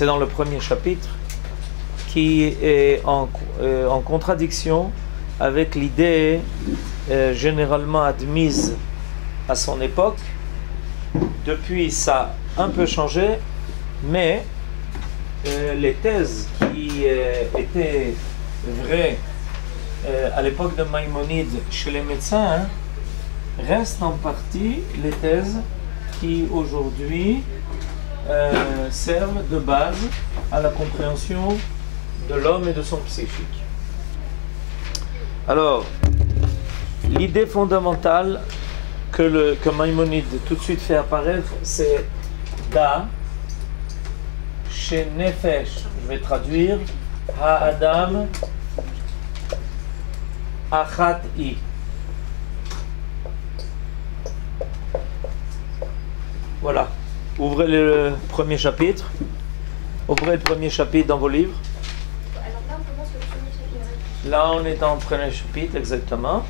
c'est dans le premier chapitre, qui est en contradiction avec l'idée généralement admise à son époque. Depuis, ça a un peu changé, mais les thèses qui étaient vraies à l'époque de Maïmonide chez les médecins restent en partie les thèses qui aujourd'hui servent de base à la compréhension de l'homme et de son psychique. Alors, l'idée fondamentale que Maïmonide tout de suite fait apparaître, c'est Da, chez Nefesh, je vais traduire, Ha-Adam, Achat-I. Voilà. Ouvrez le premier chapitre. Ouvrez le premier chapitre dans vos livres. Alors là, on commence le premier chapitre. Là, on est dans le premier chapitre, exactement.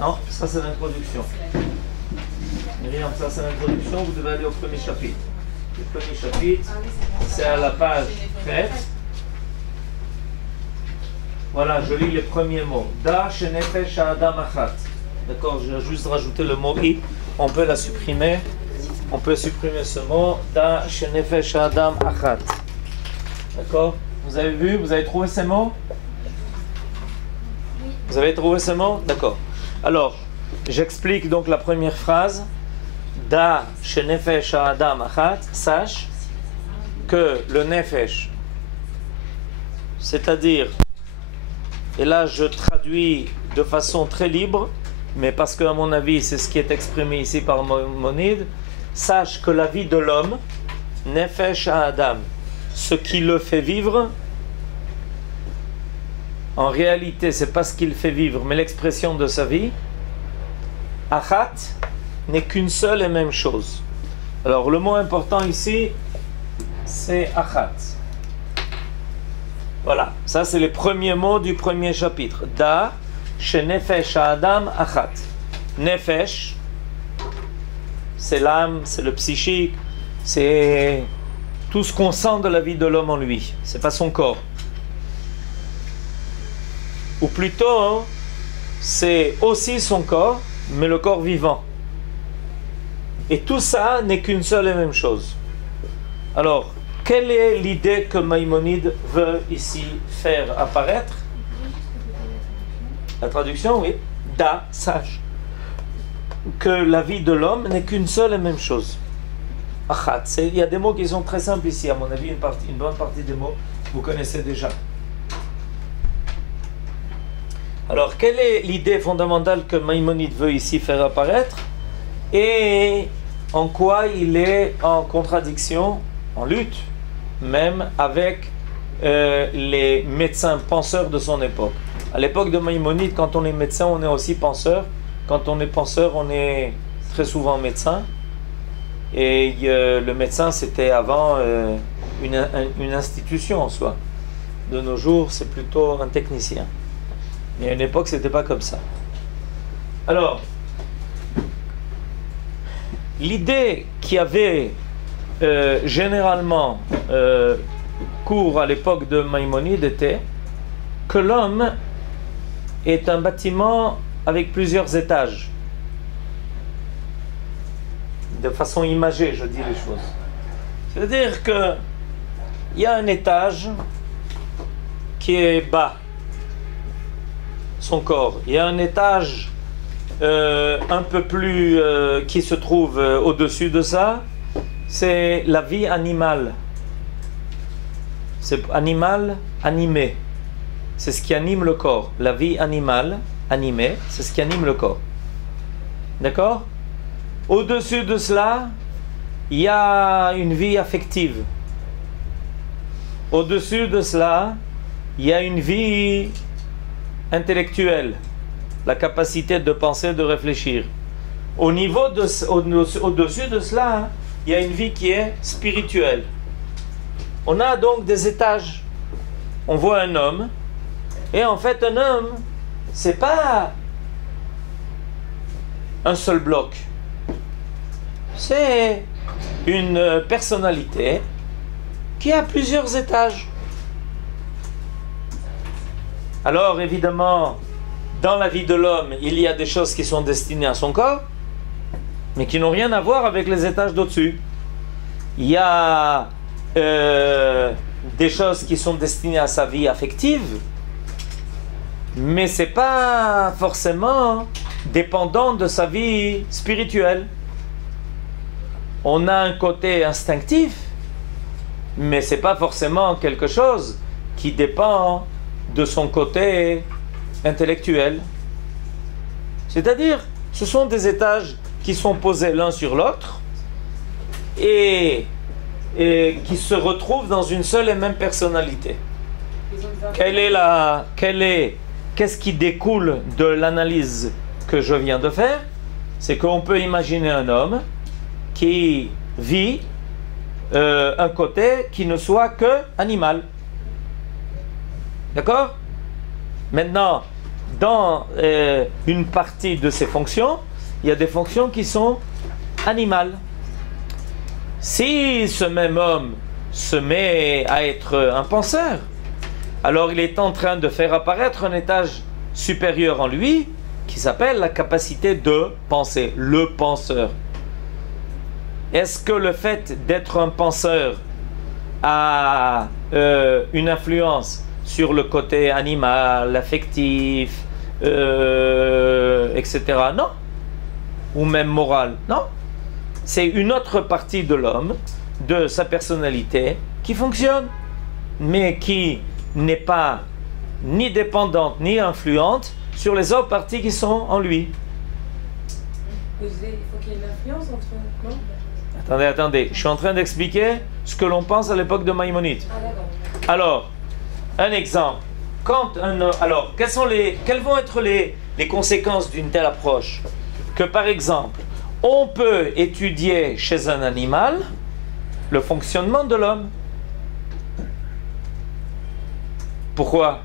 Non, ça c'est l'introduction. Myriam, ça c'est l'introduction. Vous devez aller au premier chapitre. Le premier chapitre, c'est à la page 13. Voilà, je lis les premiers mots. Da shenefesh adam achat. D'accord, je vais juste rajouter le mot i. On peut la supprimer. On peut supprimer ce mot. Da shenefesh adam achat. D'accord? Vous avez vu? Vous avez trouvé ces mots? Vous avez trouvé ces mots? D'accord. Alors, j'explique donc la première phrase. Da shenefesh adam achat. Sache que le nefesh, c'est-à-dire, et là je traduis de façon très libre, mais parce que à mon avis c'est ce qui est exprimé ici par Maïmonide, sache que la vie de l'homme, nefesh adam, ce qui le fait vivre, en réalité c'est pas ce qu'il fait vivre, mais l'expression de sa vie, achat, n'est qu'une seule et même chose. Alors le mot important ici, c'est achat. Voilà, ça c'est les premiers mots du premier chapitre. Da, chez Nefesh Adam Achat. Nefesh, c'est l'âme, c'est le psychique, c'est tout ce qu'on sent de la vie de l'homme en lui. C'est pas son corps. Ou plutôt, c'est aussi son corps, mais le corps vivant. Et tout ça n'est qu'une seule et même chose. Alors, quelle est l'idée que Maïmonide veut ici faire apparaître? La traduction, oui. Da, sache que la vie de l'homme n'est qu'une seule et même chose. Achat. Il y a des mots qui sont très simples ici, à mon avis, une bonne partie des mots vous connaissez déjà. Alors, quelle est l'idée fondamentale que Maïmonide veut ici faire apparaître? Et en quoi il est en contradiction, en lutte, même avec les médecins penseurs de son époque. À l'époque de Maïmonide, quand on est médecin, on est aussi penseur. Quand on est penseur, on est très souvent médecin. Et le médecin, c'était avant une institution en soi. De nos jours, c'est plutôt un technicien. Mais à une époque, c'était pas comme ça. Alors, l'idée qui avait généralement cours à l'époque de Maïmonide était que l'homme est un bâtiment avec plusieurs étages. De façon imagée, je dis les choses. C'est-à-dire que il y a un étage qui est bas, son corps. Il y a un étage un peu plus qui se trouve au-dessus de ça, c'est la vie animale. C'est animal, animé. C'est ce qui anime le corps. La vie animale, animée, c'est ce qui anime le corps. D'accord? Au-dessus de cela, il y a une vie affective. Au-dessus de cela, il y a une vie intellectuelle. La capacité de penser, de réfléchir. Au-dessus de cela, il y a une vie qui est spirituelle. On a donc des étages. On voit un homme, et en fait un homme, c'est pas un seul bloc. C'est une personnalité qui a plusieurs étages. Alors évidemment, dans la vie de l'homme, il y a des choses qui sont destinées à son corps, mais qui n'ont rien à voir avec les étages d'au-dessus. Il y a des choses qui sont destinées à sa vie affective, mais ce n'est pas forcément dépendant de sa vie spirituelle. On a un côté instinctif, mais ce n'est pas forcément quelque chose qui dépend de son côté intellectuel. C'est-à-dire, ce sont des étages qui sont posés l'un sur l'autre et qui se retrouvent dans une seule et même personnalité. Qu'est-ce qui découle de l'analyse que je viens de faire? C'est qu'on peut imaginer un homme qui vit un côté qui ne soit que animal. D'accord? Maintenant, dans une partie de ces fonctions, il y a des fonctions qui sont animales. Si ce même homme se met à être un penseur, alors il est en train de faire apparaître un étage supérieur en lui qui s'appelle la capacité de penser, le penseur. Est-ce que le fait d'être un penseur a une influence sur le côté animal, affectif, etc.? Non. Ou même moral? Non. C'est une autre partie de l'homme, de sa personnalité, qui fonctionne, mais qui n'est pas ni dépendante ni influente sur les autres parties qui sont en lui. Il faut qu'il y ait une influence entre eux, non? Attendez, je suis en train d'expliquer ce que l'on pense à l'époque de Maïmonide. Ah, d'accord. Alors, un exemple. Alors, quelles vont être les conséquences d'une telle approche? Que par exemple, on peut étudier chez un animal le fonctionnement de l'homme. Pourquoi?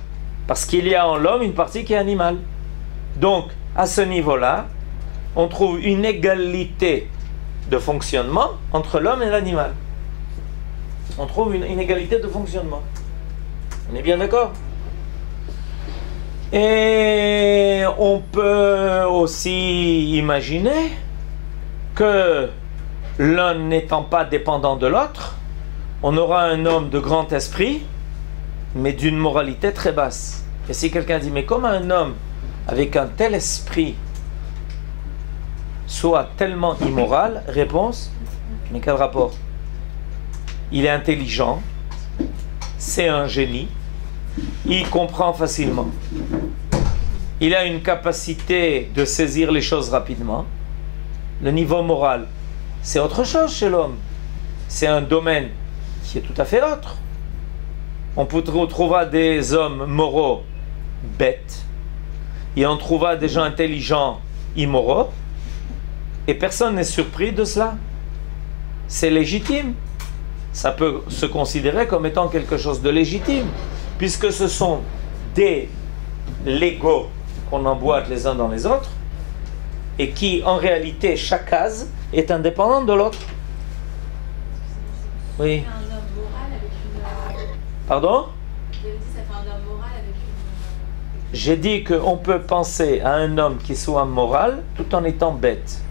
Parce qu'il y a en l'homme une partie qui est animale. Donc, à ce niveau-là, on trouve une égalité de fonctionnement entre l'homme et l'animal. On trouve une égalité de fonctionnement. On est bien d'accord? Et on peut aussi imaginer que l'un n'étant pas dépendant de l'autre, on aura un homme de grand esprit, mais d'une moralité très basse. Et si quelqu'un dit, mais comment un homme avec un tel esprit soit tellement immoral? Réponse, mais quel rapport? Il est intelligent, c'est un génie, il comprend facilement, il a une capacité de saisir les choses rapidement. Le niveau moral, c'est autre chose chez l'homme, c'est un domaine qui est tout à fait autre. On trouvera des hommes moraux bêtes et on trouvera des gens intelligents immoraux, et personne n'est surpris de cela. C'est légitime. Ça peut se considérer comme étant quelque chose de légitime, puisque ce sont des Legos qu'on emboîte les uns dans les autres, et qui, en réalité, chaque case est indépendante de l'autre. Oui. Un homme moral avec une... Pardon? Vous avez dit ça fait un homme moral avec une... J'ai dit qu'on peut penser à un homme qui soit moral tout en étant bête.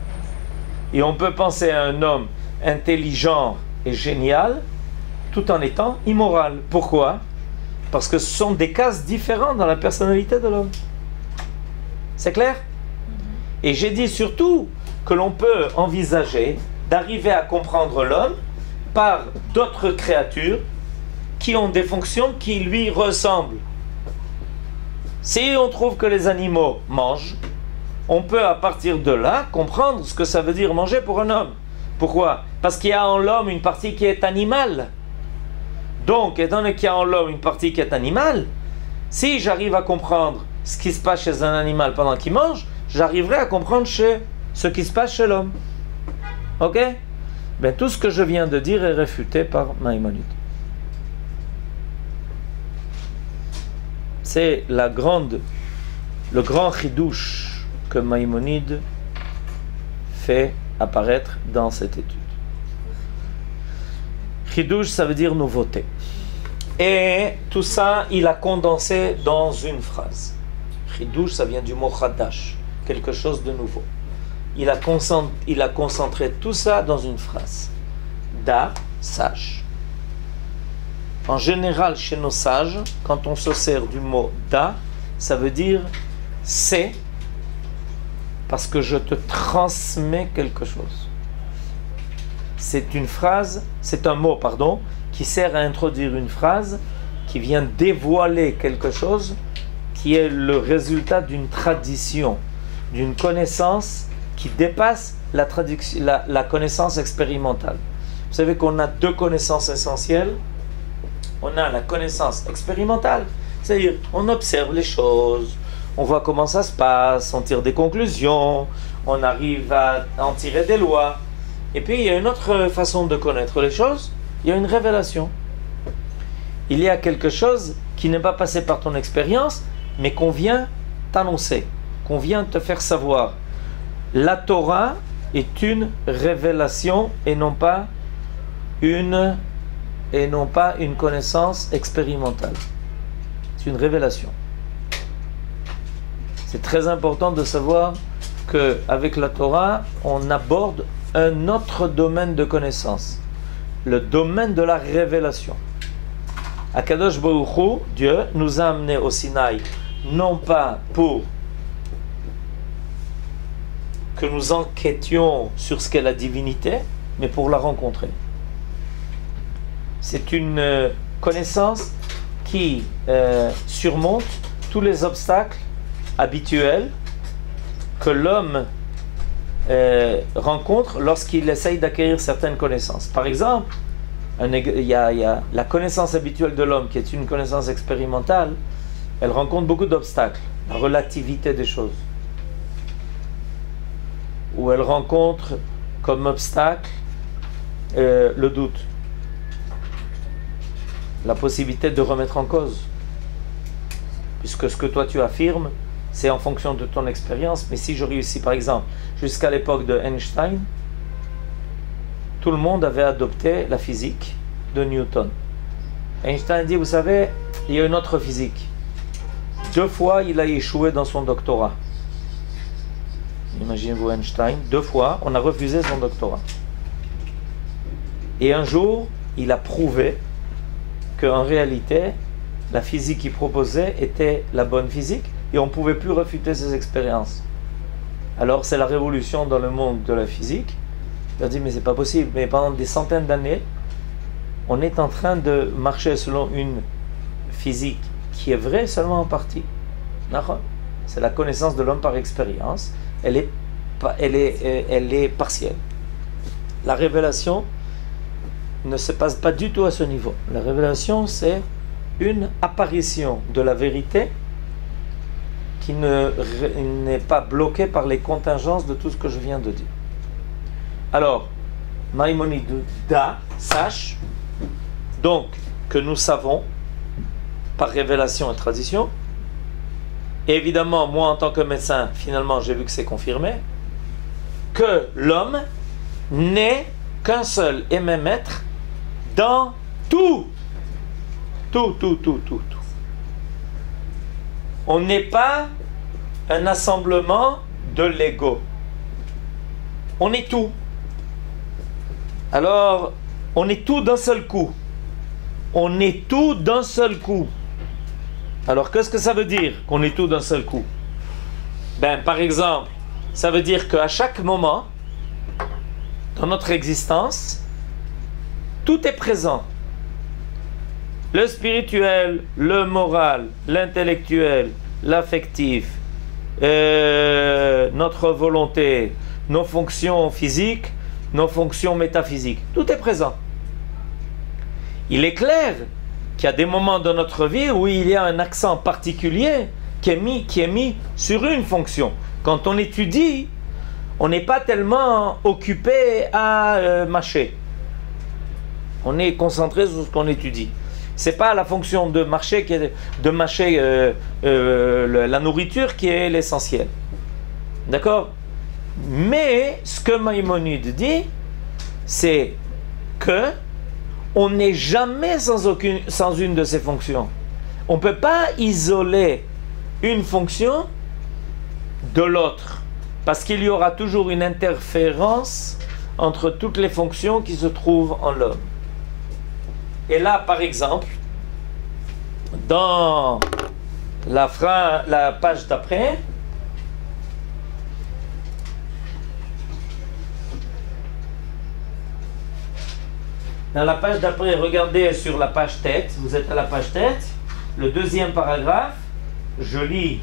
Et on peut penser à un homme intelligent et génial tout en étant immoral. Pourquoi? Parce que ce sont des cases différentes dans la personnalité de l'homme. C'est clair? Et j'ai dit surtout que l'on peut envisager d'arriver à comprendre l'homme par d'autres créatures qui ont des fonctions qui lui ressemblent. Si on trouve que les animaux mangent, on peut à partir de là comprendre ce que ça veut dire manger pour un homme. Pourquoi? Parce qu'il y a en l'homme une partie qui est animale. Donc, étant donné qu'il y a en l'homme une partie qui est animale, si j'arrive à comprendre ce qui se passe chez un animal pendant qu'il mange, j'arriverai à comprendre ce qui se passe chez l'homme. Ok? Ben, tout ce que je viens de dire est réfuté par Maïmonide. C'est le grand chidouche que Maïmonide fait apparaître dans cette étude. Chidouche, ça veut dire nouveauté. Et tout ça, il a condensé dans une phrase. Chidouche, ça vient du mot chadash, quelque chose de nouveau. Il a concentré tout ça dans une phrase. Da, sage. En général, chez nos sages, quand on se sert du mot da, ça veut dire c'est parce que je te transmets quelque chose. C'est une phrase, c'est un mot, pardon, qui sert à introduire une phrase qui vient dévoiler quelque chose qui est le résultat d'une tradition, d'une connaissance qui dépasse la connaissance expérimentale. Vous savez qu'on a deux connaissances essentielles. On a la connaissance expérimentale, c'est-à-dire on observe les choses, on voit comment ça se passe, on tire des conclusions, on arrive à en tirer des lois. Et puis il y a une autre façon de connaître les choses, il y a une révélation. Il y a quelque chose qui n'est pas passé par ton expérience, mais qu'on vient t'annoncer, qu'on vient te faire savoir. La Torah est une révélation et non pas une connaissance expérimentale. C'est une révélation. C'est très important de savoir qu'avec la Torah, on aborde un autre domaine de connaissance, le domaine de la révélation. Akadosh Baruch Hu, Dieu, nous a amenés au Sinaï, non pas pour que nous enquêtions sur ce qu'est la divinité, mais pour la rencontrer. C'est une connaissance qui surmonte tous les obstacles habituels que l'homme rencontre lorsqu'il essaye d'acquérir certaines connaissances. Par exemple, il y a la connaissance habituelle de l'homme, qui est une connaissance expérimentale, elle rencontre beaucoup d'obstacles, la relativité des choses. Ou elle rencontre comme obstacle le doute, la possibilité de remettre en cause, puisque ce que toi tu affirmes, c'est en fonction de ton expérience. Mais si je réussis, par exemple, jusqu'à l'époque de Einstein, tout le monde avait adopté la physique de Newton. Einstein dit, vous savez, il y a une autre physique. 2 fois, il a échoué dans son doctorat. Imaginez-vous Einstein, 2 fois, on a refusé son doctorat. Et un jour, il a prouvé qu'en réalité, la physique qu'il proposait était la bonne physique et on ne pouvait plus refuter ses expériences. Alors c'est la révolution dans le monde de la physique. Il a dit, mais c'est pas possible, mais pendant des centaines d'années, on est en train de marcher selon une physique qui est vraie seulement en partie. C'est la connaissance de l'homme par expérience, elle est partielle. La révélation ne se passe pas du tout à ce niveau. La révélation, c'est une apparition de la vérité qui n'est pas bloquée par les contingences de tout ce que je viens de dire. Alors, Maïmonide da, sache, donc que nous savons, par révélation et tradition, et évidemment, moi en tant que médecin, finalement j'ai vu que c'est confirmé, que l'homme n'est qu'un seul et même être dans tout. Tout. On n'est pas un assemblement de l'ego. On est tout. Alors, on est tout d'un seul coup. On est tout d'un seul coup. Alors, qu'est-ce que ça veut dire qu'on est tout d'un seul coup? Par exemple, ça veut dire qu'à chaque moment, dans notre existence, tout est présent. Le spirituel, le moral, l'intellectuel, l'affectif, notre volonté, nos fonctions physiques, nos fonctions métaphysiques. Tout est présent. Il est clair qu'il y a des moments dans notre vie où il y a un accent particulier qui est mis sur une fonction. Quand on étudie, on n'est pas tellement occupé à mâcher. On est concentré sur ce qu'on étudie. C'est pas la fonction de mâcher la nourriture qui est l'essentiel. D'accord? Mais ce que Maïmonide dit, c'est que on n'est jamais sans une de ces fonctions. On ne peut pas isoler une fonction de l'autre, parce qu'il y aura toujours une interférence entre toutes les fonctions qui se trouvent en l'homme. Et là, par exemple, dans la page d'après, regardez sur la page tête, vous êtes à la page tête, le deuxième paragraphe, je lis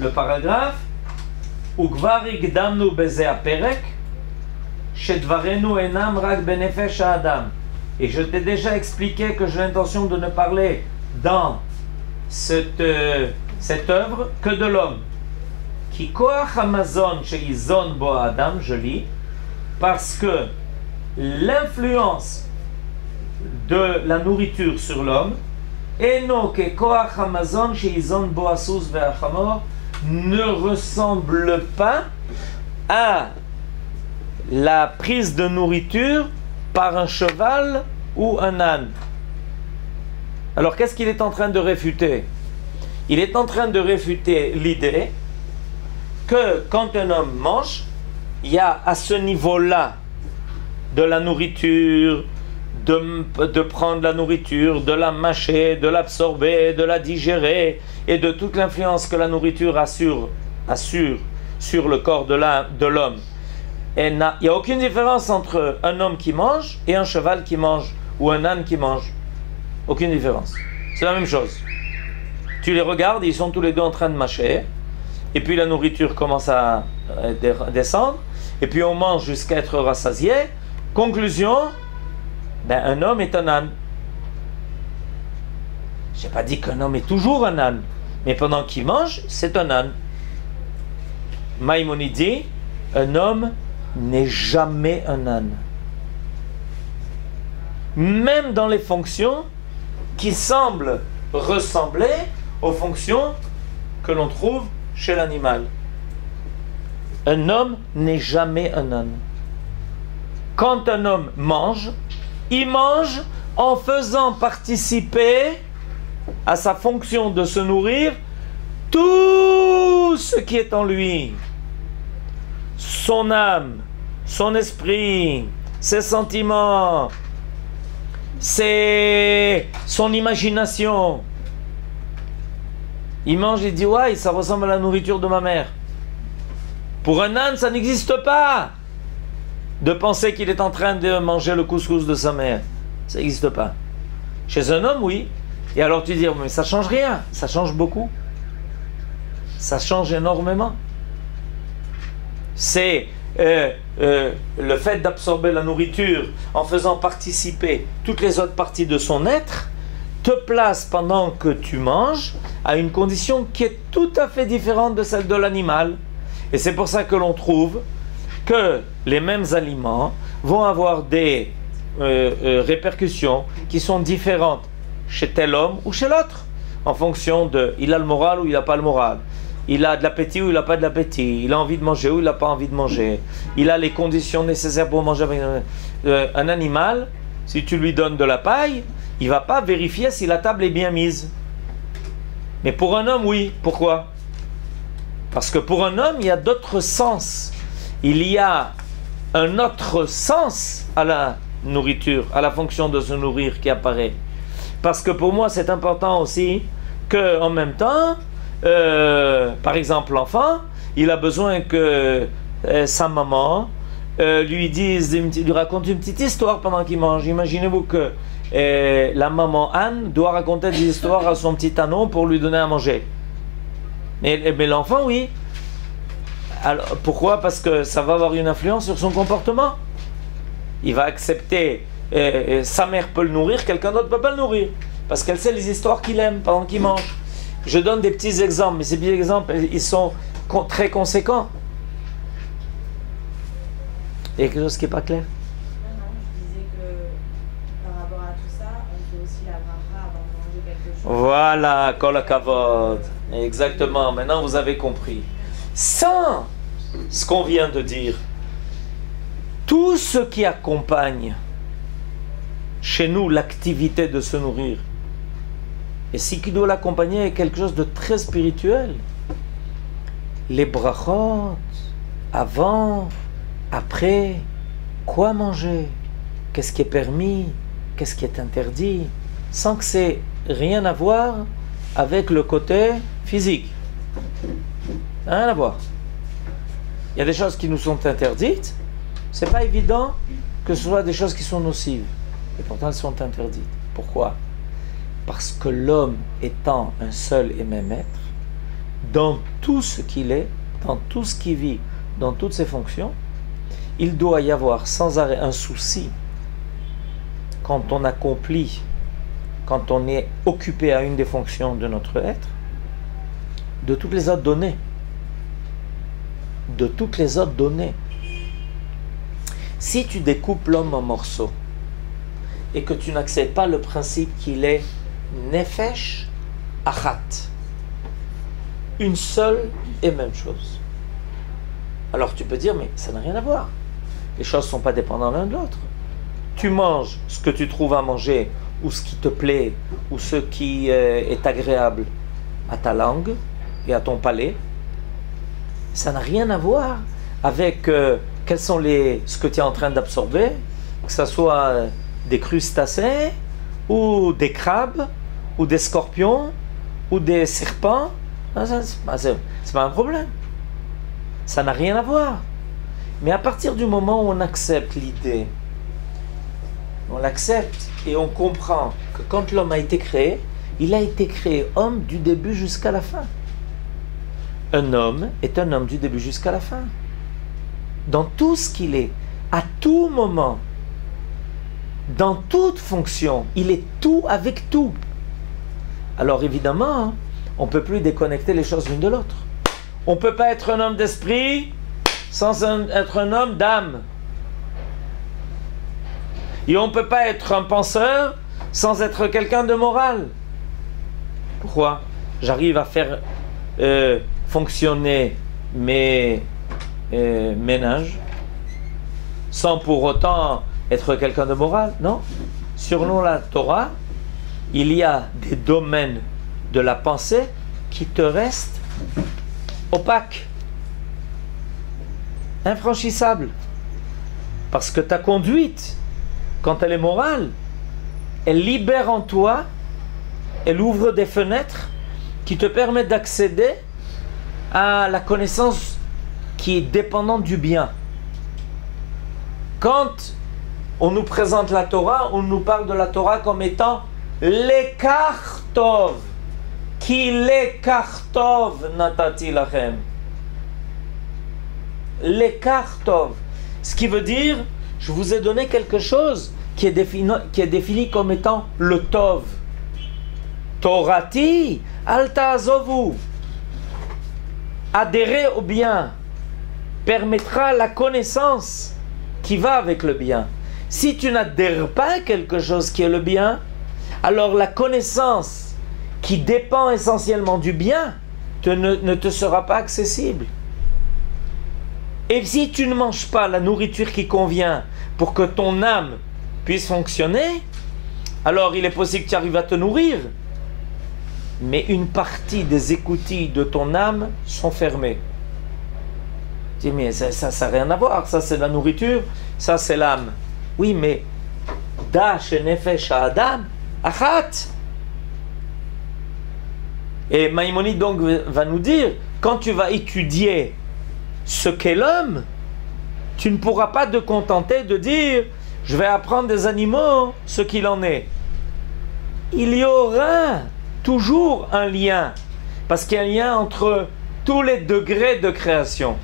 le paragraphe, Ukvar igdamnu beze aperek, shedvarenu enam rak benefesh ha'adam. Et je t'ai déjà expliqué que j'ai l'intention de ne parler dans cette œuvre que de l'homme. Ki koach hamazon sheizon bo ha'adam, je lis, parce que l'influence de la nourriture sur l'homme, eno ke koach hamazon sheizon bo asus ve'achamor, ne ressemble pas à la prise de nourriture par un cheval ou un âne. Alors qu'est-ce qu'il est en train de réfuter? Il est en train de réfuter l'idée que quand un homme mange, il y a à ce niveau-là de la nourriture, de prendre la nourriture, de la mâcher, de l'absorber, de la digérer et de toute l'influence que la nourriture assure sur le corps de l'homme. Et il n'y a aucune différence entre un homme qui mange et un cheval qui mange ou un âne qui mange. Aucune différence. C'est la même chose. Tu les regardes, ils sont tous les deux en train de mâcher et puis la nourriture commence à descendre et puis on mange jusqu'à être rassasié. Conclusion, un homme est un âne. Je n'ai pas dit qu'un homme est toujours un âne, mais pendant qu'il mange, c'est un âne. Maïmonide dit, un homme n'est jamais un âne. Même dans les fonctions qui semblent ressembler aux fonctions que l'on trouve chez l'animal. Un homme n'est jamais un âne. Quand un homme mange, il mange en faisant participer à sa fonction de se nourrir tout ce qui est en lui. Son âme, son esprit, ses sentiments, son imagination. Il mange, il dit ouais, ça ressemble à la nourriture de ma mère. Pour un âne, ça n'existe pas de penser qu'il est en train de manger le couscous de sa mère. Ça n'existe pas. Chez un homme, oui. Et alors tu dis, mais ça change rien. Ça change beaucoup. Ça change énormément. C'est le fait d'absorber la nourriture en faisant participer toutes les autres parties de son être te place pendant que tu manges à une condition qui est tout à fait différente de celle de l'animal. Et c'est pour ça que l'on trouve que les mêmes aliments vont avoir des répercussions qui sont différentes chez tel homme ou chez l'autre, en fonction de il a le moral ou il n'a pas le moral, il a de l'appétit ou il n'a pas de l'appétit, il a envie de manger ou il n'a pas envie de manger, il a les conditions nécessaires pour manger. Un animal, si tu lui donnes de la paille, il ne va pas vérifier si la table est bien mise. Mais pour un homme, oui. Pourquoi? Parce que pour un homme, il y a d'autres sens. Il y a un autre sens à la nourriture, à la fonction de se nourrir qui apparaît. Parce que pour moi, c'est important aussi qu'en même temps, par exemple, l'enfant, il a besoin que sa maman lui raconte une petite histoire pendant qu'il mange. Imaginez-vous que la maman Anne doit raconter des histoires à son petit ânon pour lui donner à manger. Mais l'enfant, oui. Alors, pourquoi? Parce que ça va avoir une influence sur son comportement. Il va accepter, sa mère peut le nourrir, quelqu'un d'autre ne peut pas le nourrir. Parce qu'elle sait les histoires qu'il aime pendant qu'il mange. Je donne des petits exemples, mais ces petits exemples, ils sont très conséquents. Il y a quelque chose qui n'est pas clair? Non, je disais que par rapport à tout ça, on fait aussi la bracha avant de manger quelque chose. Voilà, kol hakavod. Exactement, maintenant vous avez compris. Sans ce qu'on vient de dire, tout ce qui accompagne chez nous l'activité de se nourrir. Et si qui doit l'accompagner avec quelque chose de très spirituel. Les brachot, avant, après, quoi manger, qu'est-ce qui est permis, qu'est-ce qui est interdit, sans que c'est rien à voir avec le côté physique. Rien à voir. Il y a des choses qui nous sont interdites, c'est pas évident que ce soit des choses qui sont nocives. Et pourtant elles sont interdites. Pourquoi? Parce que l'homme étant un seul et même être, dans tout ce qu'il est, dans tout ce qu'il vit, dans toutes ses fonctions, il doit y avoir sans arrêt un souci quand on accomplit, quand on est occupé à une des fonctions de notre être, de toutes les autres données. De toutes les autres données. Si tu découpes l'homme en morceaux et que tu n'acceptes pas le principe qu'il est nefesh achat, une seule et même chose, alors tu peux dire mais ça n'a rien à voir. Les choses ne sont pas dépendantes l'un de l'autre. Tu manges ce que tu trouves à manger ou ce qui te plaît ou ce qui est agréable à ta langue et à ton palais. Ça n'a rien à voir avec quels sont ce que tu es en train d'absorber, que ce soit des crustacés ou des crabes ou des scorpions ou des serpents. C'est pas un problème. Ça n'a rien à voir. Mais à partir du moment où on accepte l'idée, on l'accepte et on comprend que quand l'homme a été créé, il a été créé homme du début jusqu'à la fin. Un homme est un homme du début jusqu'à la fin. Dans tout ce qu'il est, à tout moment, dans toute fonction, il est tout avec tout. Alors évidemment, on ne peut plus déconnecter les choses l'une de l'autre. On ne peut pas être un homme d'esprit sans être un homme d'âme. Et on ne peut pas être un penseur sans être quelqu'un de moral. Pourquoi? J'arrive à faire fonctionner mes ménages sans pour autant être quelqu'un de moral? Non. Selon la Torah, il y a des domaines de la pensée qui te restent opaques, infranchissables. Parce que ta conduite, quand elle est morale, elle libère en toi, elle ouvre des fenêtres qui te permettent d'accéder à la connaissance qui est dépendante du bien. Quand on nous présente la Torah, on nous parle de la Torah comme étant l'écart tov. Ki l'écart tov natati lachem. L'écart tov. Ce qui veut dire, je vous ai donné quelque chose qui est défini comme étant le tov. Torati alta azovu. Adhérer au bien permettra la connaissance qui va avec le bien. Si tu n'adhères pas à quelque chose qui est le bien, alors la connaissance qui dépend essentiellement du bien ne te sera pas accessible. Et si tu ne manges pas la nourriture qui convient pour que ton âme puisse fonctionner, alors il est possible que tu arrives à te nourrir, mais une partie des écoutilles de ton âme sont fermées. Tu dis, mais ça n'a rien à voir, ça c'est la nourriture, ça c'est l'âme. Oui, mais Da shenefesh ha'adam achat. Et Maïmonide donc va nous dire, quand tu vas étudier ce qu'est l'homme, tu ne pourras pas te contenter de dire je vais apprendre des animaux ce qu'il en est. Il y aura toujours un lien, parce qu'il y a un lien entre tous les degrés de création.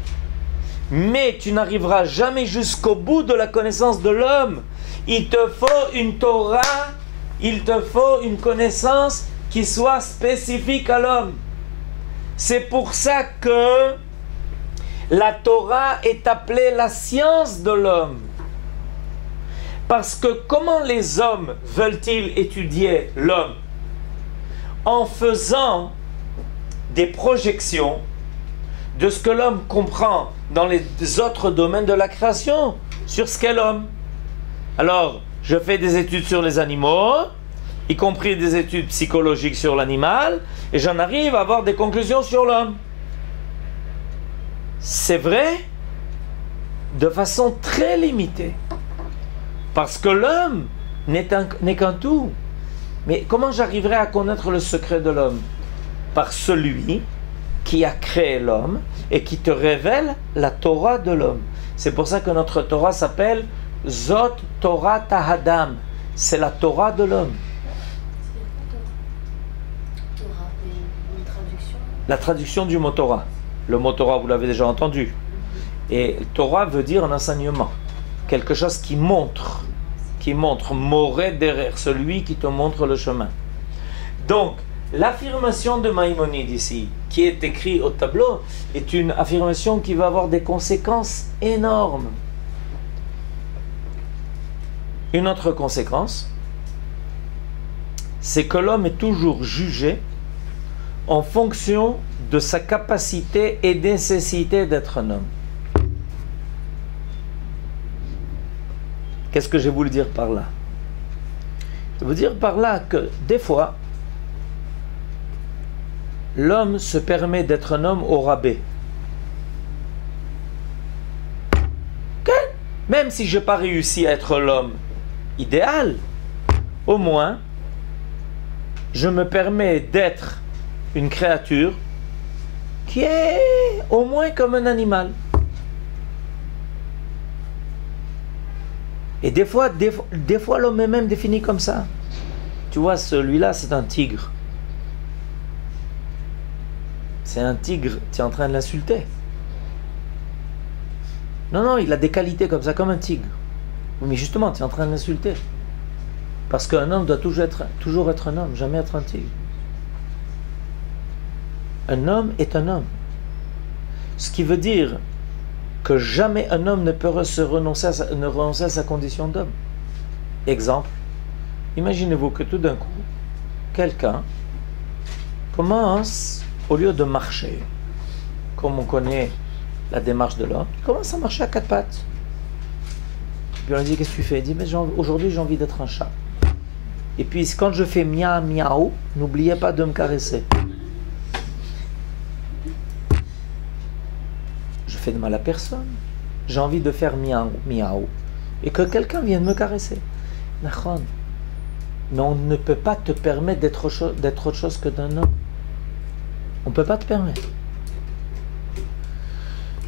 Mais tu n'arriveras jamais jusqu'au bout de la connaissance de l'homme. Il te faut une Torah, il te faut une connaissance qui soit spécifique à l'homme. C'est pour ça que la Torah est appelée la science de l'homme. Parce que comment les hommes veulent-ils étudier l'homme? En faisant des projections de ce que l'homme comprend dans les autres domaines de la création sur ce qu'est l'homme. Alors, je fais des études sur les animaux, y compris des études psychologiques sur l'animal, et j'en arrive à avoir des conclusions sur l'homme. C'est vrai de façon très limitée. Parce que l'homme n'est qu'un tout. Mais comment j'arriverai à connaître le secret de l'homme? Par celui qui a créé l'homme et qui te révèle la Torah de l'homme. C'est pour ça que notre Torah s'appelle Zot Torah Tahadam. C'est la Torah de l'homme. La traduction du mot Torah. Le mot Torah, vous l'avez déjà entendu. Et Torah veut dire un enseignement. Quelque chose qui montre. Moré derrière celui qui te montre le chemin. Donc, l'affirmation de Maïmonide ici, qui est écrite au tableau, est une affirmation qui va avoir des conséquences énormes. Une autre conséquence, c'est que l'homme est toujours jugé en fonction de sa capacité et nécessité d'être un homme. Qu'est-ce que j'ai voulu dire par là? Je veux dire par là que des fois, l'homme se permet d'être un homme au rabais. Même si je n'ai pas réussi à être l'homme idéal, au moins, je me permets d'être une créature qui est au moins comme un animal. Et des fois l'homme est même défini comme ça. Tu vois, celui-là, c'est un tigre. C'est un tigre, tu es en train de l'insulter. Non, il a des qualités comme ça, comme un tigre. Oui, mais justement, tu es en train de l'insulter. Parce qu'un homme doit toujours être un homme, jamais être un tigre. Un homme est un homme. Ce qui veut dire que jamais un homme ne peut renoncer à sa condition d'homme. Exemple, imaginez-vous que tout d'un coup, quelqu'un commence, au lieu de marcher, comme on connaît la démarche de l'homme, il commence à marcher à quatre pattes. Puis on lui dit, qu'est-ce que tu fais? Il dit, mais aujourd'hui j'ai envie d'être un chat. Et puis quand je fais miaou miaou, n'oubliez pas de me caresser. Je fais de mal à personne. J'ai envie de faire miaou miaou. Et que quelqu'un vienne me caresser. Mais on ne peut pas te permettre d'être autre chose que d'un homme. On ne peut pas te permettre.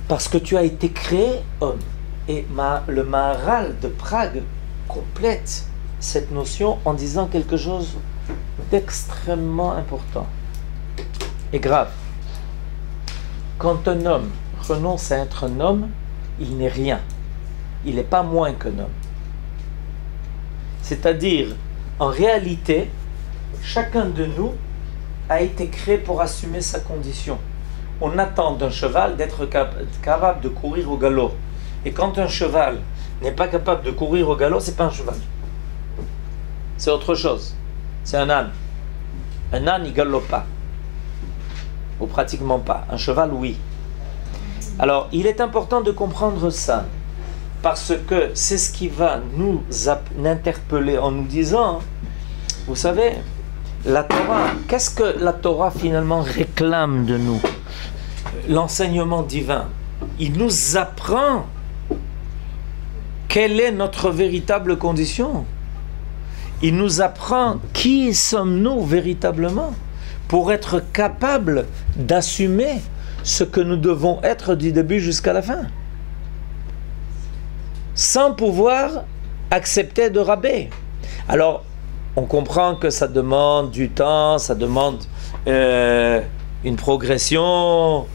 Parce que tu as été créé homme. Et le Maharal de Prague complète cette notion en disant quelque chose d'extrêmement important et grave. Quand un homme renonce à être un homme, il n'est rien. Il n'est pas moins qu'un homme. C'est-à-dire, en réalité, chacun de nous a été créé pour assumer sa condition. On attend d'un cheval d'être capable de courir au galop. Et quand un cheval n'est pas capable de courir au galop, c'est pas un cheval. C'est autre chose. C'est un âne. Un âne, il galope pas. Ou pratiquement pas. Un cheval, oui. Alors, il est important de comprendre ça. Parce que c'est ce qui va nous interpeller en nous disant, vous savez, la Torah, qu'est-ce que la Torah finalement réclame de nous? L'enseignement divin. Il nous apprend quelle est notre véritable condition. Il nous apprend qui sommes-nous véritablement pour être capables d'assumer ce que nous devons être du début jusqu'à la fin. Sans pouvoir accepter de rabais. Alors, on comprend que ça demande du temps, ça demande une progression,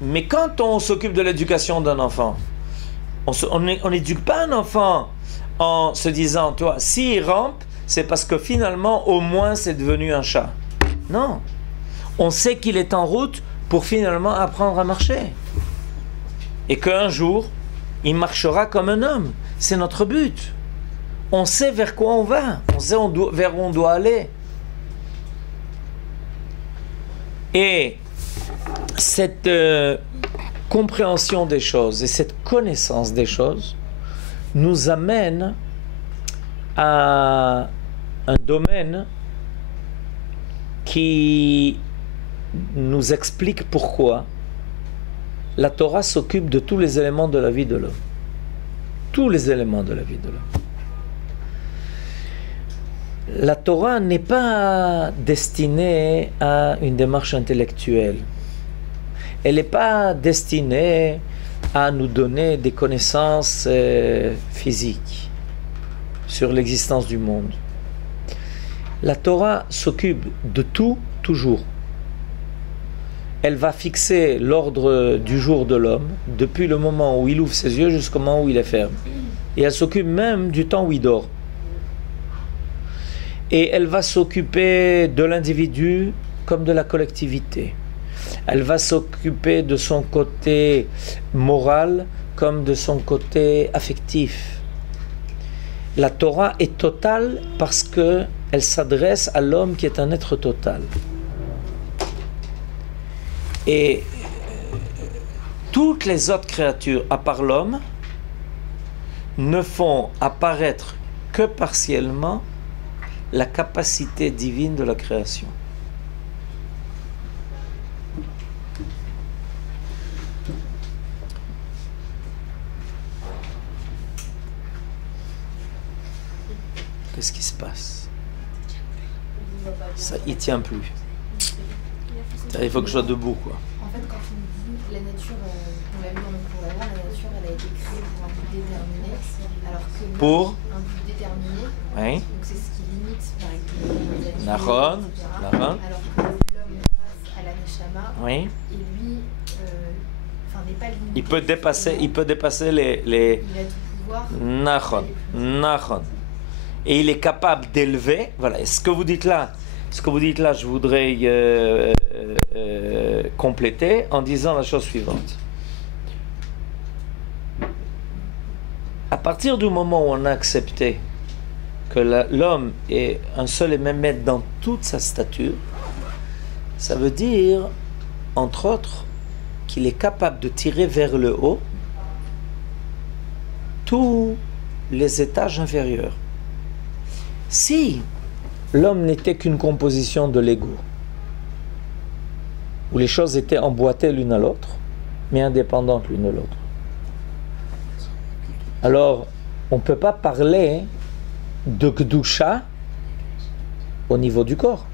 mais quand on s'occupe de l'éducation d'un enfant, on n'éduque pas un enfant en se disant, toi, s'il rampe, c'est parce que finalement, au moins, c'est devenu un chat. Non. On sait qu'il est en route pour finalement apprendre à marcher. Et qu'un jour, il marchera comme un homme. C'est notre but. On sait vers quoi on va. On sait vers où on doit aller. Et cette compréhension des choses et cette connaissance des choses nous amène à un domaine qui nous explique pourquoi la Torah s'occupe de tous les éléments de la vie de l'homme. Tous les éléments de la vie de l'homme. La Torah n'est pas destinée à une démarche intellectuelle. Elle n'est pas destinée à nous donner des connaissances physiques sur l'existence du monde. La Torah s'occupe de tout, toujours. Elle va fixer l'ordre du jour de l'homme depuis le moment où il ouvre ses yeux jusqu'au moment où il les ferme. Et elle s'occupe même du temps où il dort. Et elle va s'occuper de l'individu comme de la collectivité. Elle va s'occuper de son côté moral comme de son côté affectif. La Torah est totale parce qu'elle s'adresse à l'homme qui est un être total. Et toutes les autres créatures, à part l'homme, ne font apparaître que partiellement la capacité divine de la création. Qu'est-ce qui se passe? Ça, il tient plus. Il faut que je sois debout, quoi. En fait, quand on dit la nature, on l'a vu dans le cours d'avant, la nature, elle a été créée pour un but déterminé, alors que pour un but déterminé, oui. Donc c'est ce qui limite, par exemple, les animaux, Nahon, etc. Nahon. Alors que l'homme, grâce à la Neshama, Oui. et lui, n'est pas limité. Il peut dépasser les... Il a tout pouvoir. Nahon, Nahon. Et il est capable d'élever. Voilà. Et ce que vous dites là, je voudrais compléter en disant la chose suivante. À partir du moment où on a accepté que l'homme est un seul et même être dans toute sa stature, ça veut dire, entre autres, qu'il est capable de tirer vers le haut tous les étages inférieurs. Si l'homme n'était qu'une composition de l'ego, où les choses étaient emboîtées l'une à l'autre, mais indépendantes l'une de l'autre, alors on ne peut pas parler de Kedusha au niveau du corps.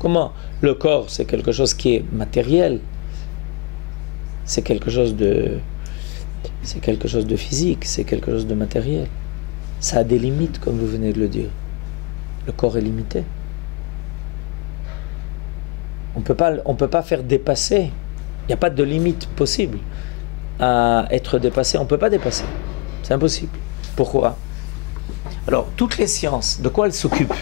Comment? Le corps, c'est quelque chose qui est matériel, c'est quelque chose de physique, c'est quelque chose de matériel. Ça a des limites, comme vous venez de le dire. Le corps est limité. On peut pas faire dépasser. Il n'y a pas de limite possible à être dépassé. On ne peut pas dépasser. C'est impossible. Pourquoi? Alors, toutes les sciences, de quoi elles s'occupent?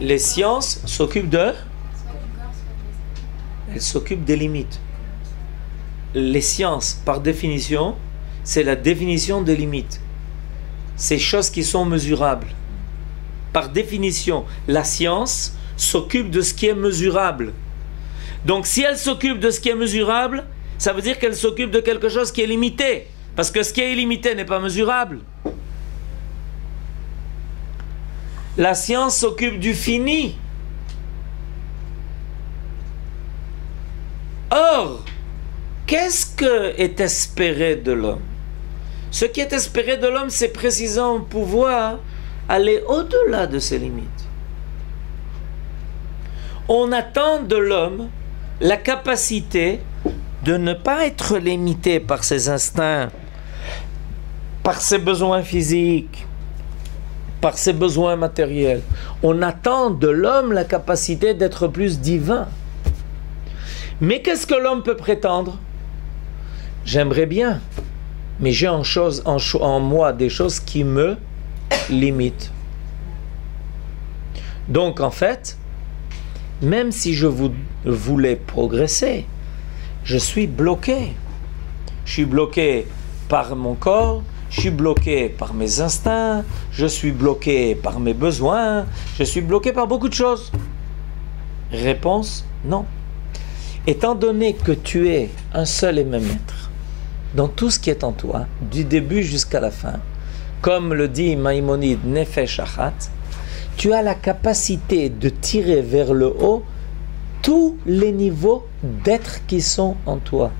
Les sciences s'occupent de... Elles s'occupent des limites. Les sciences, par définition, c'est la définition des limites. Ces choses qui sont mesurables. Par définition, la science s'occupe de ce qui est mesurable. Donc si elle s'occupe de ce qui est mesurable, ça veut dire qu'elle s'occupe de quelque chose qui est limité. Parce que ce qui est illimité n'est pas mesurable. La science s'occupe du fini. Or, qu'est-ce que est espéré de l'homme? Ce qui est espéré de l'homme, c'est précisément pouvoir aller au-delà de ses limites. On attend de l'homme la capacité de ne pas être limité par ses instincts, par ses besoins physiques, par ses besoins matériels. On attend de l'homme la capacité d'être plus divin. Mais qu'est-ce que l'homme peut prétendre? J'aimerais bien, mais j'ai en moi des choses qui me limitent. Donc en fait, même si je voulais progresser, je suis bloqué. Je suis bloqué par mon corps, je suis bloqué par mes instincts, je suis bloqué par mes besoins, je suis bloqué par beaucoup de choses. Réponse, non. Étant donné que tu es un seul et même être, dans tout ce qui est en toi, du début jusqu'à la fin, comme le dit Maïmonide, Nefesh Achat, tu as la capacité de tirer vers le haut tous les niveaux d'être qui sont en toi.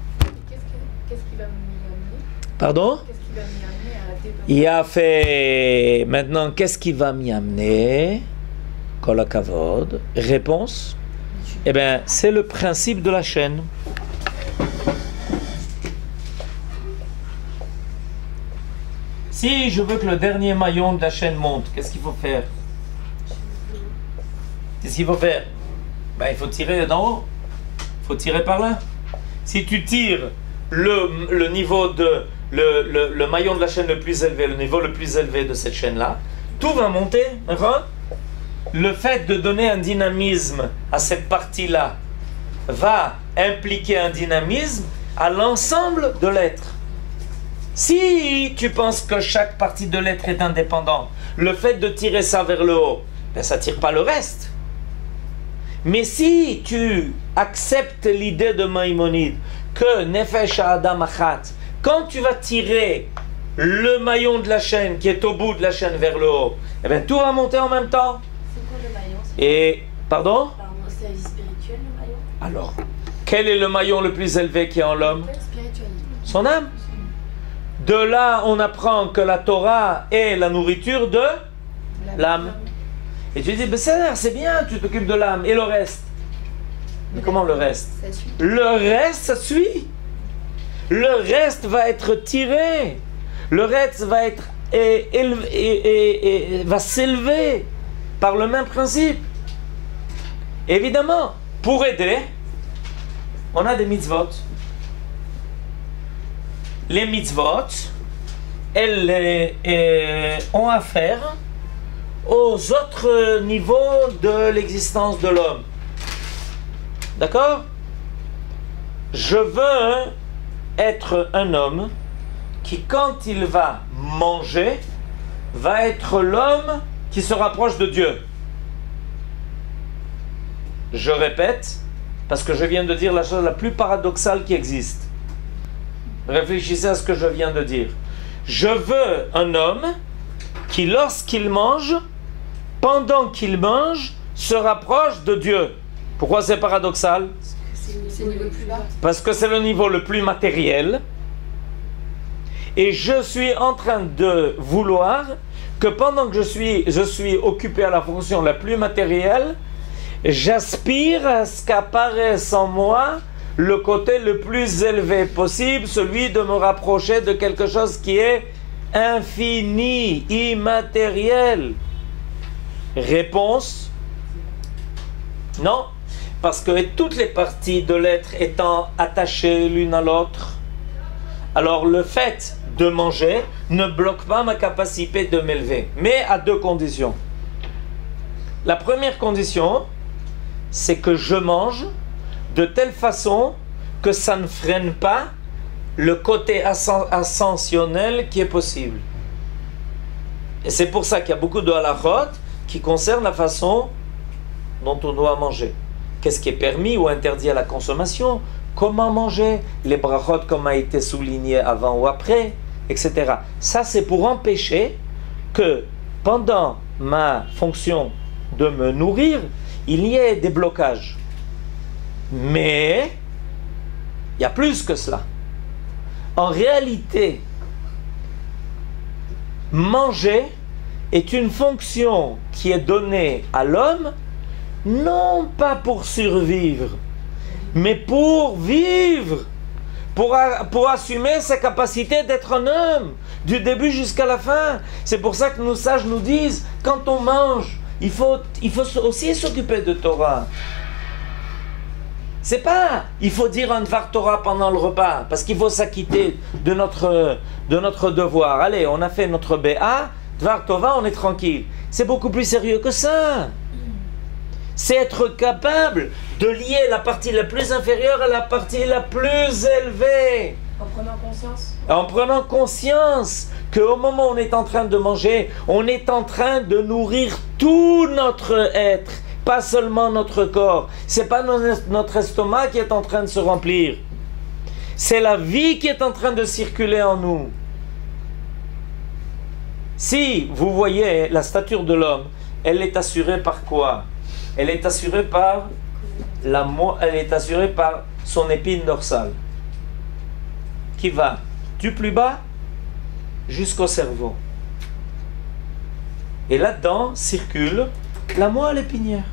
Qu'est-ce qui va m'y amener? Pardon? Qu'est-ce qui va m'y amener à dépasser? Il a fait maintenant, qu'est-ce qui va m'y amener? Kol hakavod. Réponse? Eh bien, c'est le principe de la chaîne. Si je veux que le dernier maillon de la chaîne monte, qu'est-ce qu'il faut faire? Qu'est-ce qu'il faut faire? Ben, il faut tirer d'en haut. Il faut tirer par là. Si tu tires le niveau de le maillon de la chaîne le plus élevé, le niveau le plus élevé de cette chaîne-là, tout va monter. D'accord? Le fait de donner un dynamisme à cette partie-là va impliquer un dynamisme à l'ensemble de l'être. Si tu penses que chaque partie de l'être est indépendante, le fait de tirer ça vers le haut, ben ça ne tire pas le reste. Mais si tu acceptes l'idée de Maïmonide que Nefesh Adam Achat, quand tu vas tirer le maillon de la chaîne qui est au bout de la chaîne vers le haut, eh bien tout va monter en même temps. C'est quoi le maillon? Et, pardon? C'est la vie spirituelle, le maillon? Alors, quel est le maillon le plus élevé qui est en l'homme? Spirituel. Son âme. De là, on apprend que la Torah est la nourriture de l'âme. Et tu dis, c'est bien, tu t'occupes de l'âme. Et le reste? Mais comment le reste? Ça suit. Le reste, ça suit. Le reste va être tiré. Le reste va être va s'élever par le même principe. Évidemment, pour aider, on a des mitzvot. Les mitzvot, elles ont affaire aux autres niveaux de l'existence de l'homme. D'accord? Je veux être un homme qui, quand il va manger, va être l'homme qui se rapproche de Dieu. Je répète, parce que je viens de dire la chose la plus paradoxale qui existe. Réfléchissez à ce que je viens de dire. Je veux un homme qui, lorsqu'il mange, pendant qu'il mange, se rapproche de Dieu. Pourquoi c'est paradoxal? C'est le niveau le plus bas. Parce que c'est le niveau le plus matériel. Et je suis en train de vouloir que pendant que je suis occupé à la fonction la plus matérielle, j'aspire à ce qu'apparaisse en moi le côté le plus élevé possible, celui de me rapprocher de quelque chose qui est infini, immatériel. Réponse? Non, parce que toutes les parties de l'être étant attachées l'une à l'autre, alors le fait de manger ne bloque pas ma capacité de m'élever, mais à deux conditions. La première condition, c'est que je mange de telle façon que ça ne freine pas le côté ascensionnel qui est possible. Et c'est pour ça qu'il y a beaucoup de halachot qui concernent la façon dont on doit manger. Qu'est-ce qui est permis ou interdit à la consommation? Comment manger? Les brachot comme a été souligné avant ou après, etc. Ça, c'est pour empêcher que pendant ma fonction de me nourrir, il y ait des blocages. Mais il y a plus que cela. En réalité, manger est une fonction qui est donnée à l'homme, non pas pour survivre, mais pour vivre, pour assumer sa capacité d'être un homme, du début jusqu'à la fin. C'est pour ça que nos sages nous disent, quand on mange, il faut aussi s'occuper de Torah. C'est pas, il faut dire un Dvar Torah pendant le repas, parce qu'il faut s'acquitter de notre devoir. Allez, on a fait notre BA, Dvar Tova, on est tranquille. C'est beaucoup plus sérieux que ça. C'est être capable de lier la partie la plus inférieure à la partie la plus élevée. En prenant conscience. En prenant conscience qu'au moment où on est en train de manger, on est en train de nourrir tout notre être, pas seulement notre corps. C'est pas notre estomac qui est en train de se remplir. C'est la vie qui est en train de circuler en nous. Si vous voyez la stature de l'homme, elle est assurée par quoi? Elle est assurée par elle est assurée par son épine dorsale, qui va du plus bas jusqu'au cerveau. Et là-dedans circule la moelle épinière.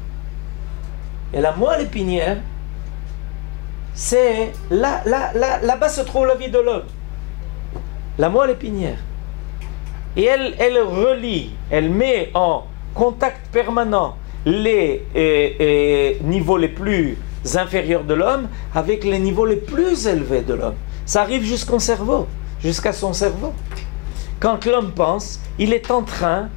Et la moelle épinière, c'est là-bas se trouve la vie de l'homme. La moelle épinière. Et elle relie, elle met en contact permanent les niveaux les plus inférieurs de l'homme avec les niveaux les plus élevés de l'homme. Ça arrive jusqu'au cerveau, jusqu'à son cerveau. Quand l'homme pense, il est en train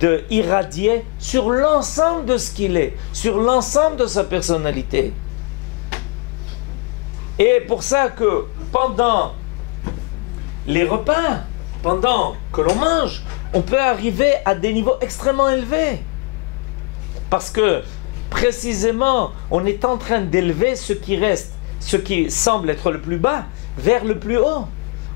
de irradier sur l'ensemble de ce qu'il est, sur l'ensemble de sa personnalité. Et pour ça que pendant les repas, pendant que l'on mange, on peut arriver à des niveaux extrêmement élevés. Parce que précisément, on est en train d'élever ce qui reste, ce qui semble être le plus bas, vers le plus haut.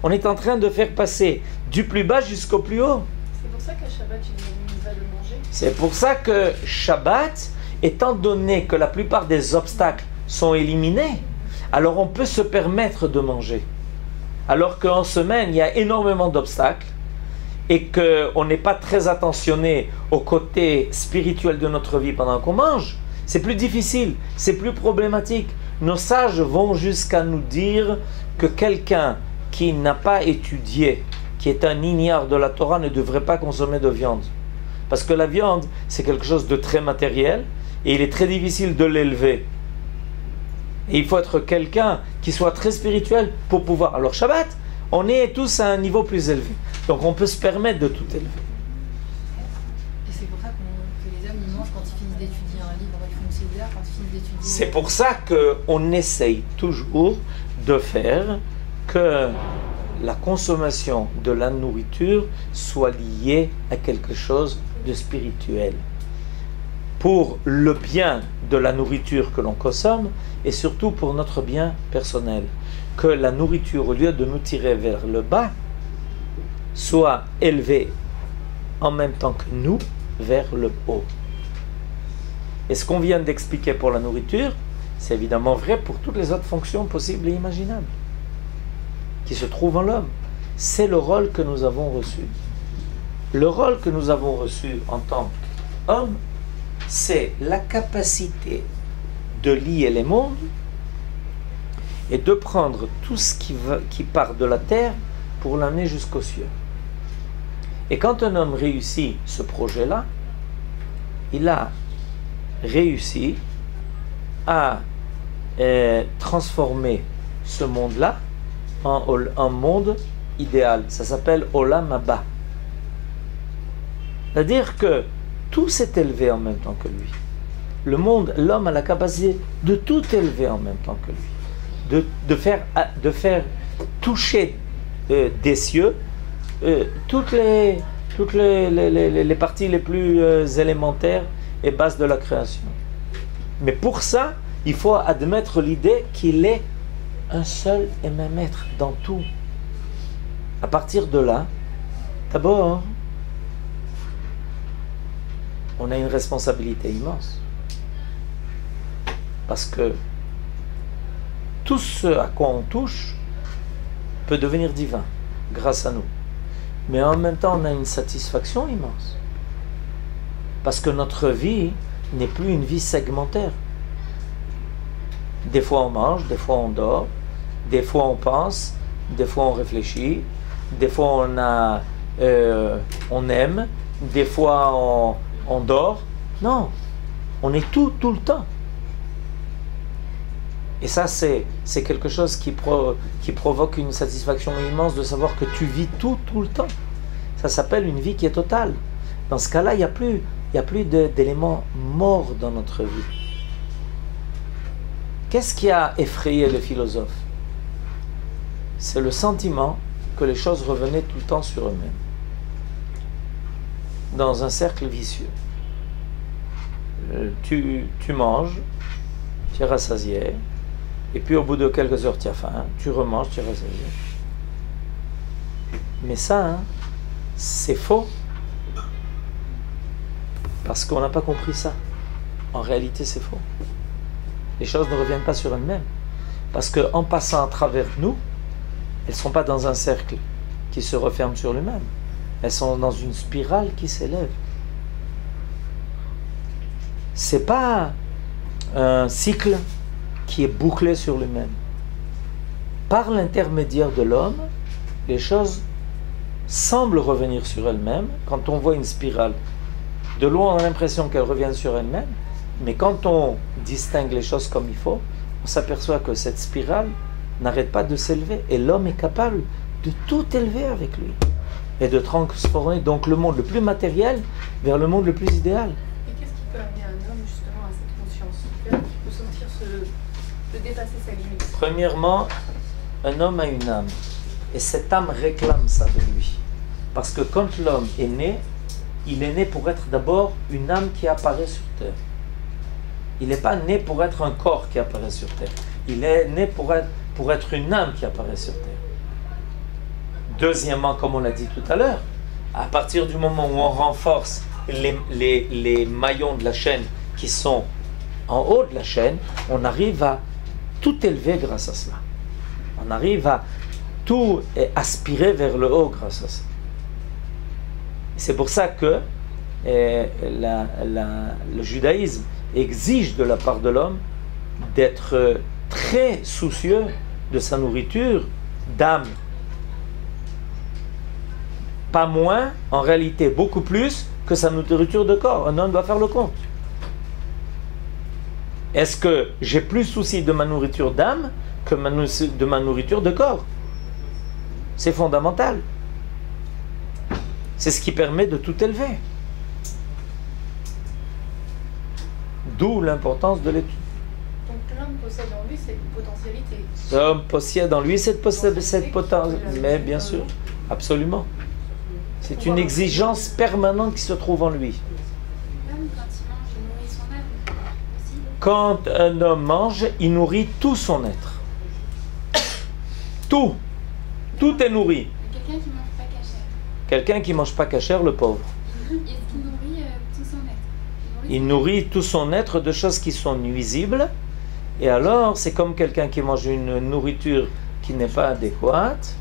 On est en train de faire passer du plus bas jusqu'au plus haut. C'est pour ça qu'à Shabbat, il va le manger. C'est pour ça que Shabbat, étant donné que la plupart des obstacles sont éliminés, alors on peut se permettre de manger. Alors qu'en semaine, il y a énormément d'obstacles et qu'on n'est pas très attentionné au côté spirituel de notre vie pendant qu'on mange, c'est plus difficile, c'est plus problématique. Nos sages vont jusqu'à nous dire que quelqu'un qui n'a pas étudié, qui est un ignare de la Torah, ne devrait pas consommer de viande. Parce que la viande, c'est quelque chose de très matériel et il est très difficile de l'élever. Et il faut être quelqu'un qui soit très spirituel pour pouvoir... Alors Shabbat, on est tous à un niveau plus élevé. Donc on peut se permettre de tout élever. Et c'est pour ça que les hommes ils mangent quand ils finissent d'étudier un livre, ils font une sédère, quand ils finissent d'étudier... C'est pour ça qu'on essaye toujours de faire que la consommation de la nourriture soit liée à quelque chose de spirituel. Pour le bien de la nourriture que l'on consomme et surtout pour notre bien personnel. Que la nourriture, au lieu de nous tirer vers le bas, soit élevée en même temps que nous vers le haut. Et ce qu'on vient d'expliquer pour la nourriture, c'est évidemment vrai pour toutes les autres fonctions possibles et imaginables qui se trouvent en l'homme. C'est le rôle que nous avons reçu. Le rôle que nous avons reçu en tant qu'homme, c'est la capacité de lier les mondes et de prendre tout ce qui part de la terre pour l'amener jusqu'aux cieux. Et quand un homme réussit ce projet-là, il a réussi à transformer ce monde-là en monde idéal. Ça s'appelle Olam Haba. C'est-à-dire que tout s'est élevé en même temps que lui. Le monde, l'homme a la capacité de tout élever en même temps que lui. De faire toucher des cieux toutes les parties les plus élémentaires et basses de la création. Mais pour ça, il faut admettre l'idée qu'il est un seul et même être dans tout. À partir de là, d'abord, on a une responsabilité immense. Parce que tout ce à quoi on touche peut devenir divin grâce à nous. Mais en même temps, on a une satisfaction immense. Parce que notre vie n'est plus une vie segmentaire. Des fois on mange, des fois on dort, des fois on pense, des fois on réfléchit, des fois on aime, des fois on dort. Non, on est tout le temps. Et ça, c'est quelque chose qui provoque une satisfaction immense de savoir que tu vis tout le temps. Ça s'appelle une vie qui est totale. Dans ce cas-là, il n'y a plus d'éléments morts dans notre vie. Qu'est-ce qui a effrayé les philosophes? C'est le sentiment que les choses revenaient tout le temps sur eux-mêmes. Dans un cercle vicieux. Tu manges, tu es rassasié, et puis au bout de quelques heures tu as faim, tu remanges, tu es rassasié. Mais ça, c'est faux, Parce qu'on n'a pas compris ça. En réalité, c'est faux. Les choses ne reviennent pas sur elles-mêmes. Parce qu'en passant à travers nous, elles ne sont pas dans un cercle qui se referme sur lui-même. Elles sont dans une spirale qui s'élève. Ce n'est pas un cycle qui est bouclé sur lui-même. Par l'intermédiaire de l'homme, les choses semblent revenir sur elles-mêmes. Quand on voit une spirale, de loin on a l'impression qu'elle revient sur elle-même, mais quand on distingue les choses comme il faut, on s'aperçoit que cette spirale n'arrête pas de s'élever, et l'homme est capable de tout élever avec lui, et de transformer donc le monde le plus matériel vers le monde le plus idéal. Et qu'est-ce qui peut amener un homme justement à cette conscience qui peut sentir de dépasser sa limite? Premièrement, un homme a une âme, et cette âme réclame ça de lui. Parce que quand l'homme est né, il est né pour être d'abord une âme qui apparaît sur terre. Il n'est pas né pour être un corps qui apparaît sur terre. Il est né pour être une âme qui apparaît sur terre. Deuxièmement, comme on l'a dit tout à l'heure, à partir du moment où on renforce les maillons de la chaîne qui sont en haut de la chaîne, on arrive à tout élever grâce à cela. On arrive à tout aspirer vers le haut grâce à ça. C'est pour ça que le judaïsme exige de la part de l'homme d'être très soucieux de sa nourriture d'âme. Pas moins, en réalité beaucoup plus que sa nourriture de corps. Un homme doit faire le compte. Est-ce que j'ai plus souci de ma nourriture d'âme que de ma nourriture de corps? C'est fondamental. C'est ce qui permet de tout élever. D'où l'importance de l'étude. Donc l'homme possède en lui cette potentialité. L'homme possède en lui cette potentialité. Mais bien sûr, absolument. C'est une exigence permanente qui se trouve en lui. L'homme, quand il mange, il nourrit son âme aussi. Quand un homme mange, il nourrit tout son être. Tout. Tout est nourri. Quelqu'un qui mange pas cachère. Quelqu'un qui ne mange pas cachère, le pauvre. Est-ce qu'il nourrit tout son être? Il nourrit tout son être de choses qui sont nuisibles. Et alors, c'est comme quelqu'un qui mange une nourriture qui n'est pas adéquate.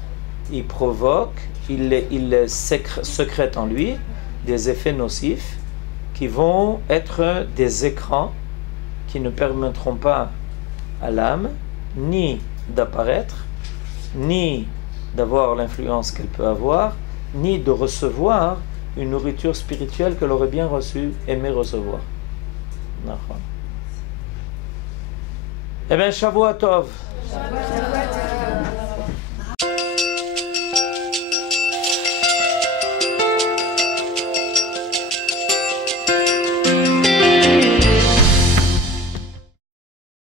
Il provoque, il sécrète en lui des effets nocifs qui vont être des écrans qui ne permettront pas à l'âme ni d'apparaître, ni d'avoir l'influence qu'elle peut avoir, ni de recevoir une nourriture spirituelle qu'elle aurait bien reçue, aimé recevoir. Eh bien, Shavua Tov.